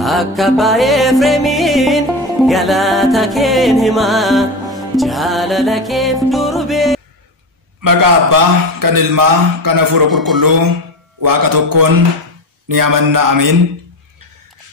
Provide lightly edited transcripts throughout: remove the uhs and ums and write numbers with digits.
Akka Efremin galata keen hima jaalala keef durbe Maqaa Abbaa kan Ilmaa kan Hafuura Qulqulluu Waaqa tokkoon ni amanna amiin.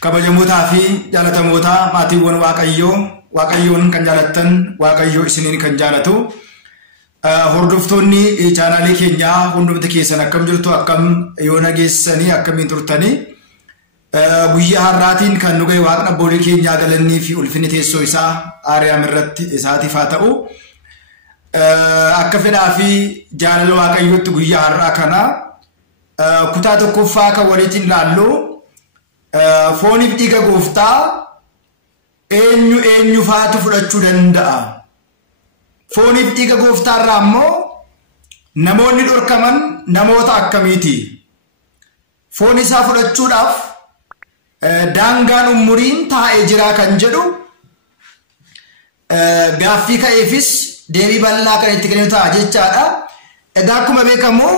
Kabajamootaa fi jaalatamootaa maatiiwwan Waaqayyoon kan jaalattan Waaqayyo isiniin kan jaalatu hordoftoonni chaanaalii keenyaa hundumti keessan akkam jirtu akkam yoo nageessanii akkamiin turtanii guyyaa har'aatiin kan nu ga'e Waaqni abbootii keenyaa galannii fi ulfinni teessoo isaa Aariyaam irratti isaatiif haa ta'u. Akka fedhaa fi jaalala Waaqayyootti guyyaa har'aa kana kutaa tokkoffaa kan waliitiin laallu fooniif dhiiga gooftaa eenyu faatu fudhachuu danda'a. Fooniif dhiiga gooftaa irraa immoo namoonni dhorkaman namoota akkamiiti? Foon isaa fudhachuudhaaf daangaan umuriin taa'ee jira kan jedhu gaaffii ka'eefis deebii bal'aa kan itti kennu ta'a jechaadha. Egaa akkuma beekamu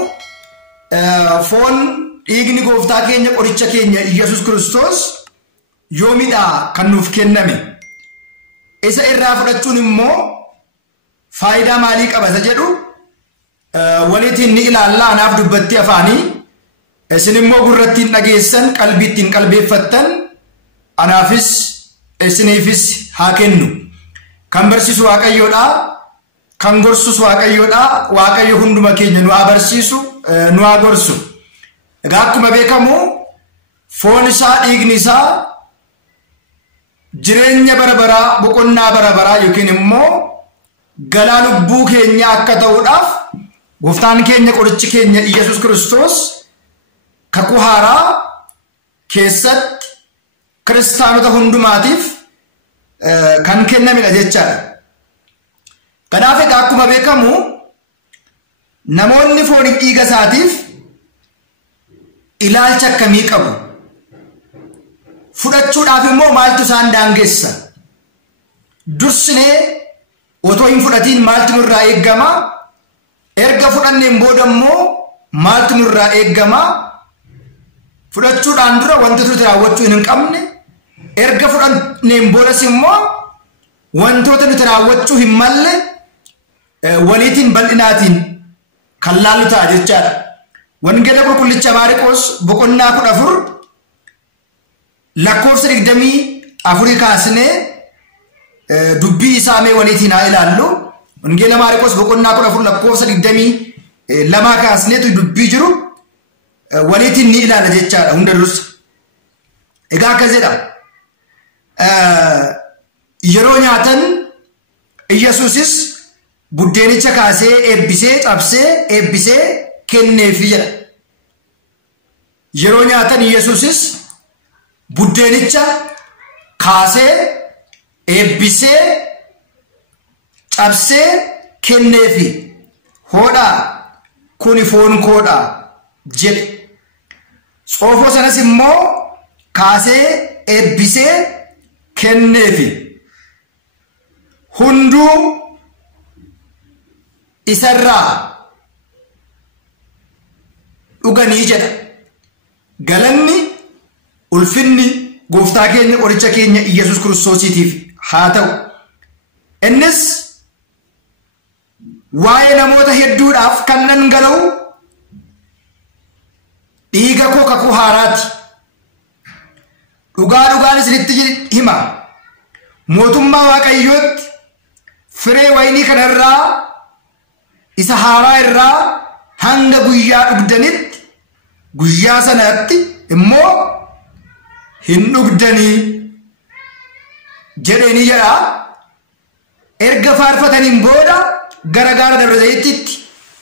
foon dhiigni gooftaa keenya qoricha keenya Iyyasuus Kiristoos yoomidha kan nuuf kenname. Isa irraa fudhachuun immoo faayidaa maalii qaba isa jedhu walitiin ni ilaalla. Anaaf dubbatti afaanii isin immoo gurrattiin dhageessan qalbiittiin qalbeeffattan anaafis isiniifis haa kennu. Kan barsiisu Waaqayyoodha, kan gorsus Waaqayyoodha. Waaqayyo hunduma keenya nu haa barsiisu, nu haa gorsu. Egaa akkuma beekamu foon isaa dhiigni isaa jireenya bara baraa boqonnaa bara baraa yookiin immoo galaa lubbuu keenya akka ta'uudhaaf gooftaan keenya qorichi keenya Iyyasuus Kiristoos kakuu haaraa keessatti kiristaanota hundumaatiif kan kennamedha jechaadha. Kanaaf egaa akkuma beekamu namoonni fooniif dhiiga isaatiif ilaalcha akkamii qabu? Fudhachuudhaaf immoo maaltu isaan daangessa? Dursinee otoo hin fudhatiin maaltu nurraa eeggama? Erga fudhanneen booda immoo maaltu nurraa eeggama? Fudhachuudhaan dura wantoota nuti raawwachuu hin qabne, erga fudhanneen boodas immoo wantoota nuti raawwachuu hin malle waliitiin bal'inaatiin kan laallu ta'a jechaadha. Wangeela qulqullicha Maarqos boqonnaa 14 lakkoofsa 24 kaasnee dubbii isaa mee waliitiin haa ilaallu. Wangeela Maarqos boqonnaa 14 lakkoofsa 22 kaasneetu dubbii jiru waliitiin ni ilaala jechaadha hunda dursa. Egaa akkas jedha. Yeroo nyaatan Iyyasuusis buddeenicha kaasee eebbisee cabsee eebbisee kenneefi jedha. Yeroo nyaatan Iyyasuusis buddeenicha kaasee eebbisee cabsee kenneefi hoodhaa kuni foon koodhaa jedhe. Xoofoo sanas immoo kaasee eebbisee kenneefi hunduu isarraa dhuganii jedha. Galanni ulfinni gooftaa keenya qoricha keenya Iyyasuus Kiristoosiitiif haa ta'u. Innis waa'ee namoota hedduudhaaf kan dhangala'u dhiiga koo kakuu haaraati. Dhugaan isinitti hima. Mootummaa Waaqayyootti firee waynii kanarraa isa haaraa irraa hanga guyyaa dhugdanitti guyyaa sanatti immoo hin dhugdanii jedhanii jedha. Erga faarfataniin booda gara gaara Dabra Zayitiitti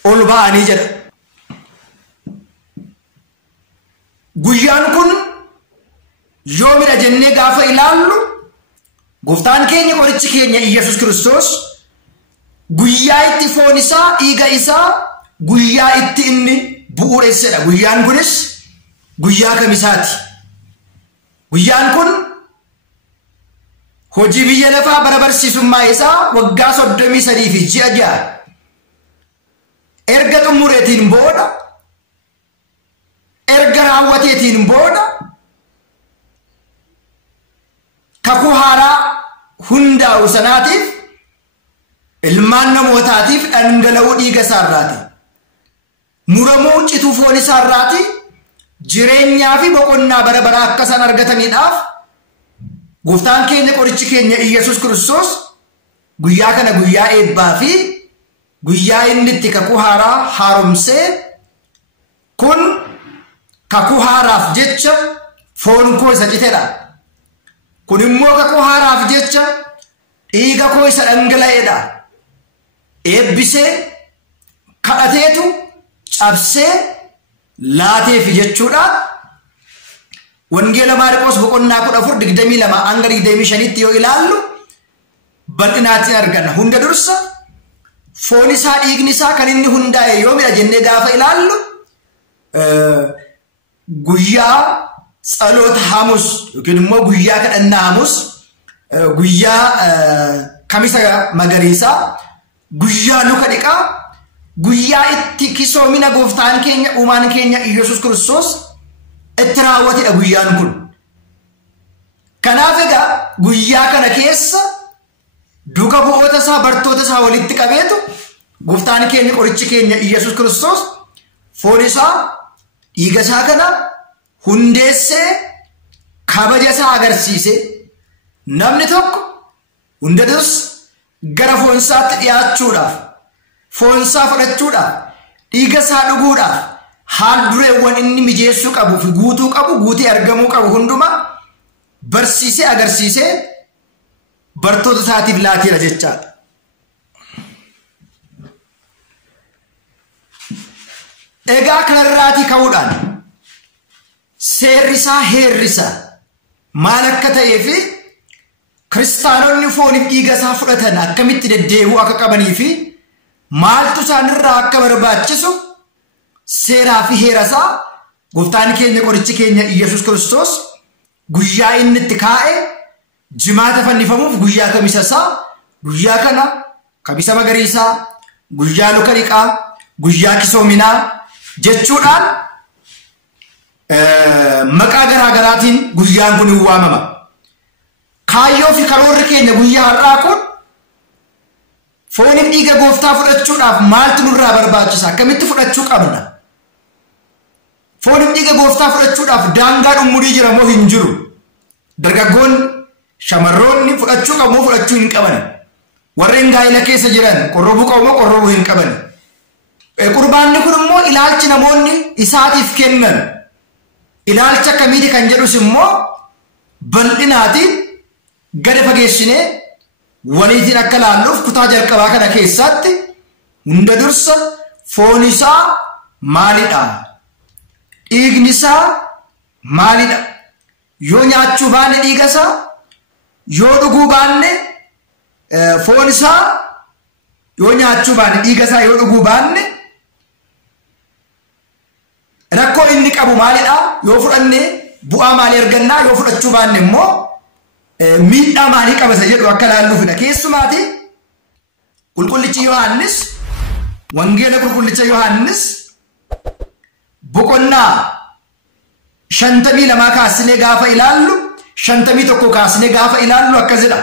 ol ba'anii jedha. Guyyaan kun yoomidha jennee gaafa ilaallu gooftaan keenya qorichi keenya Iyyasuus Kiristoos guyyaa itti foon isaa dhiiga isaa guyyaa itti inni bu'uureessedha. Guyyaan kunis guyyaa kamisaati? Guyyaan kun hojii biyya lafaa bara barsiisummaa isaa waggaa 33 fi ji'a 6 erga xumureetiin booda erga raawwateetiin booda kakuu haaraa hundaa'u sanaatiif ilmaan namootaatiif dhangala'uu dhiiga isaarraati. Muramuu cituu foon isaarraati jireenyaa fi boqonnaa bara baraa akka isaan argataniidhaaf gooftaan keenya qorichi keenya Iyyasuus Kiristoos guyyaa kana guyyaa eebbaa fi guyyaa inni itti kakuu haaraa haaromsee kun kakuu haaraaf jecha foon koo isa citeedha. Kun immoo kakuu haaraaf jecha dhiiga koo isa dhangala'eedha. Eebbisee kadhateetu cabsee laateef jechuudha. Wangeela Maarqos boqonnaa 14:22 hanga 25tti yoo ilaallu bal'inaatti arganna. Hunda dursa foon isaa dhiigni isaa kan inni hundaa'e yoomidha jennee gaafa ilaallu guyyaa ጸሎት ሐሙስ ግን ሞ ጉያ ከደና ሐሙስ ጉያ ከሚሳ መገሪሳ ጉያ ሉከዲቃ ጉያ እቲ ኪሶሚና ጎፍታን ኬኛ ኡማን ኬኛ ኢየሱስ ክርስቶስ እትራወቲ ጉያን ኩን ከናፈጋ ጉያ ከነኬስ ዱከ ቦኦተሳ በርቶተሳ ወሊት ቀቤቱ ጎፍታን ኬኛ ቆርጭ ኬኛ ኢየሱስ ክርስቶስ ፎሪሳ ይገሳ ከና hundeesse kabajasa agarsiise namni tokko hundadus gara foonsaatti dhiyaachuudhaaf foonsaa fudhachuudhaaf dhiigasaa dhuguudhaaf haal dureewwan inni mijeessuu qabu fi guutuu qabu guutii argamuu qabu hunduma barsiise agarsiise bartoota isaatiif laateera jechaadha. Egaa kanarraatii ka'uudhaan seerrisa heerrisa maal akka ta'ee fi kiristaanonni fooniif dhiiga isaa fudhatan akkamitti deddeebi'uu akka qabanii fi maaltu isaanirraa akka barbaachisu seeraa fi heerasaa gooftaan keenya qorichi keenya Iyyasuus Kiristoos guyyaa inni itti kaa'e jimaata fannifamuuf guyyaa kamisa isaa guyyaa kana kamisa magariisaa guyyaa luka dhiqaa guyyaa kisoominaa jechuudhaan maqaa garaa garaatiin guyyaan kun waamama. Kaayyoo fi karoorri keenya guyyaa har'aa kun fooniif dhiiga gooftaa fudhachuudhaaf maaltu nurraa barbaachisa? Akkamitti fudhachuu qabna? Fooniif dhiiga gooftaa fudhachuudhaaf daangaan umurii jira moo hin jiru? Dargaggoonni shamarroonni fudhachuu qabu moo fudhachuu hin qaban? Warreen gaa'ela keessa jiran qorrobuu qabu moo qorrobuu hin qaban? Qurbaanni kun immoo ilaalchi namoonni isaatiif kennan ilaalcha akkamiiti kan jedhus immoo bal'inaatiin gad fageessinee waliitiin akka laalluuf kutaa jalqabaa kana keessatti hunda dursa foon isaa maalidha? Dhiigni isaa maalidha? Yoo nyaachuu baanne dhiiga isaa, yoo dhuguu baanne foon isaa, yoo nyaachuu baanne dhiiga isaa, yoo dhuguu baanne rakkoo inni qabu maalidha? Yoo fudhanne bu'aa maalii argannaa? Yoo fudhachuu baanne immoo miidhaa maalii qabasa jedhu akka laalluufidha. Keessumaati qulqullichi Yohaannis wangeela qulqullicha Yohaannis boqonnaa 52 kaasnee gaafa ilaallu 51 kaasnee gaafa ilaallu akkas jedha.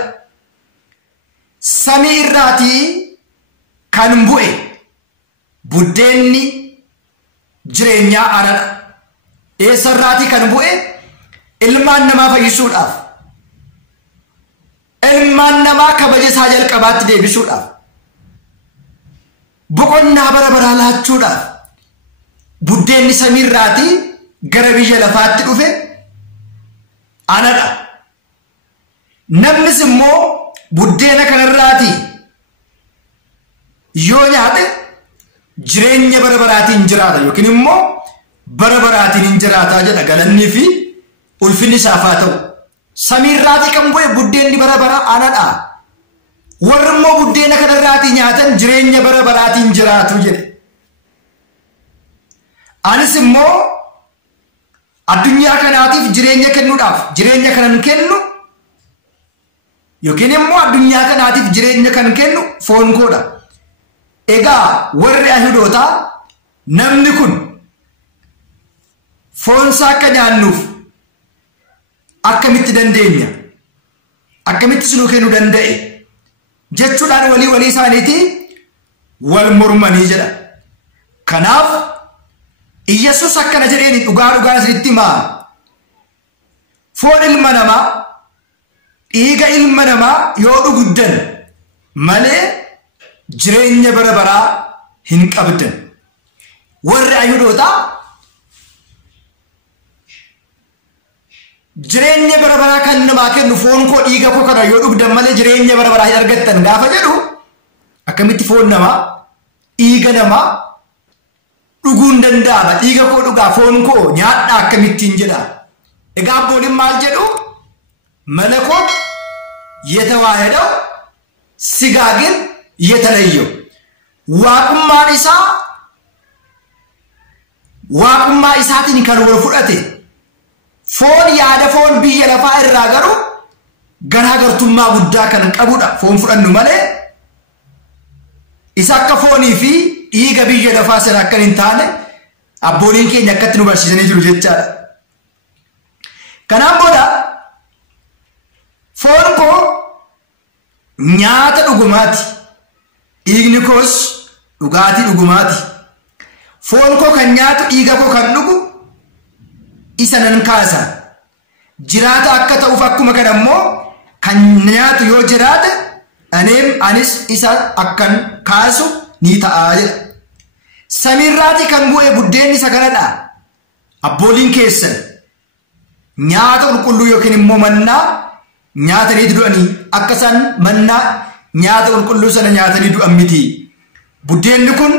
Samii irraatii kan bu'e buddeenni jireenyaa anadha. Eessarraatii kan bu'e ilmaan namaa fayyisuudhaaf, ilmaan namaa kabaja isaa jalqabaatti deebisuudhaaf, boqonnaa bara baraa laachuudhaaf buddeenni samiirraatii gara biyya lafaatti dhufe anadha. Namnis immoo buddeena kanarraatii yoo nyaate jireenya bara baraatiin jiraata yookiin immoo bara baraatiin hin jiraata jedha. Galannii fi ulfinni isaaf haa ta'u. Samiirraatii kan bu'e buddeenni bara baraa anadha. Warri immoo buddeena kanarraatii nyaatan jireenya bara baraatiin jiraatu jedhe. Anis immoo addunyaa kanaatiif jireenya kennuudhaaf jireenya kanan kennu yookiin immoo addunyaa kanaatiif jireenya kan kennu foon koodha. Egaa warri Ayihudootaa namni kun foon isaa akka nyaannuuf akkamitti dandeenya? akkamitti sinuu kennuu danda'e jechuudhaan walii isaaniitii wal mormanii jedha. Kanaaf Yesuus akkana jedheen dhugaa isinitti himaa, foon ilma namaa dhiiga ilma namaa yoo dhuguddan malee jireenya bara baraa hin qabdan. Warri Ayihudootaa jireenya bara baraa kan namaa kennu foon koo dhiiga koo kana yoo dhugdan malee jireenya bara baraa hin argattan gaafa jedhu, akkamitti foon namaa dhiiga namaa dhuguun danda'ama? Dhiiga koo dhugaa foon koo nyaadhaa akkamittiin jedha? Egaa abbooliin maal jedhu? መለኮት የተዋህደው ስጋ ግን የተለየው ዋቁማ ኢሳትን ከንወር ፍረቴ ፎን ያደ ፎን ቢየለፋ እራገሩ ገራገርቱማ ጉዳ ከን ቀቡዳ ፎን ፍረኑ ማለ ኢሳከ ፎኒ ፊ ኢገ ቢየለፋ ሰራከን እንታነ አቦሊን ኬኛ ከትኑ በርሲሰኔ ጅሩ ጀቻ ከናም ቦዳ ፎን ኮ nyaata dhugumaati dhiigni koos dhugaatii dhugumaati foon koo kan nyaatu dhiiga koo kan dhugu isa nan kaasa jiraata akka ta'uuf akkuma kana immoo kan nyaatu yoo jiraate anis isa akkan kaasu ni ta'a jedha. Samiirraati kan bu'e buddeenni isa kanadha. Abbooliin keessan nyaata qulqulluu yookiin immoo mannaa nyaatanii du'anii akka san mannaa nyaata qulqulluu sana nyaatanii du'an miti. Buddeenni kun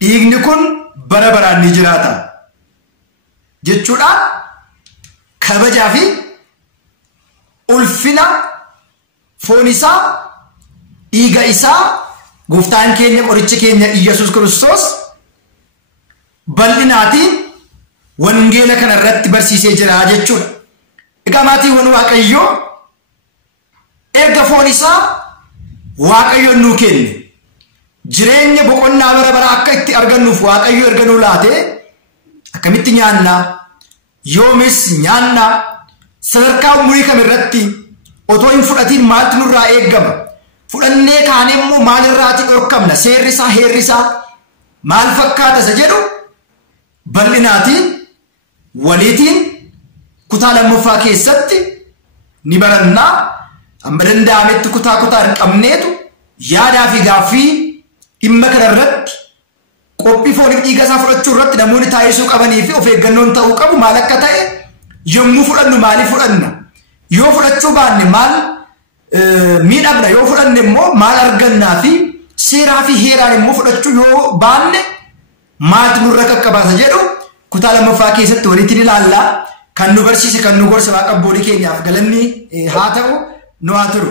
dhiigni kun bara baraan ni jiraata jechuudhaan kabajaa fi ulfina foon isaa dhiiga isaa gooftaan keenya qorichi keenya Yesuus Kiristoos bal'inaatiin wangeela kana irratti barsiisee jira jechuudha. Egaa maatiiwwan Waaqayyoo erga foon isaa Waaqayyoon nuu kenne jireenya boqonnaa bara bara akka itti argannuuf Waaqayyo erga nuu laate akkamitti nyaannaa yoomis nyaannaa sadarkaa umurii kam irratti otoo hin fudhatiin maaltu nurraa eeggama fudhannee kaanee immoo maalirraati dhorkamna seerri isaa heerri isaa maal fakkaata isa jedhu bal'inaatiin waliitiin kutaa lammaffaa keessatti ni barannaa. Amma danda'ametti kutaa hin qabneetu yaadaa fi gaaffii dhimma kana irratti qophii fooniif dhiiga isaa fudhachuu irratti namoonni taa'isuu qabanii fi of eeggannoon ta'uu qabu maal akka ta'e yommuu fudhannu maaliif fudhanna yoo fudhachuu baanne maal miidhamna yoo fudhanne immoo maal argannaa fi seeraa fi heeraan immoo fudhachuu yoo baanne maaltu nurra qaqqabaasa jedhu kutaa lammaffaa keessatti walitti ilaallaa kan nu barsiise kan nu gorse Waaqa abboolii keenyaaf galanni haa ta'u. No otro.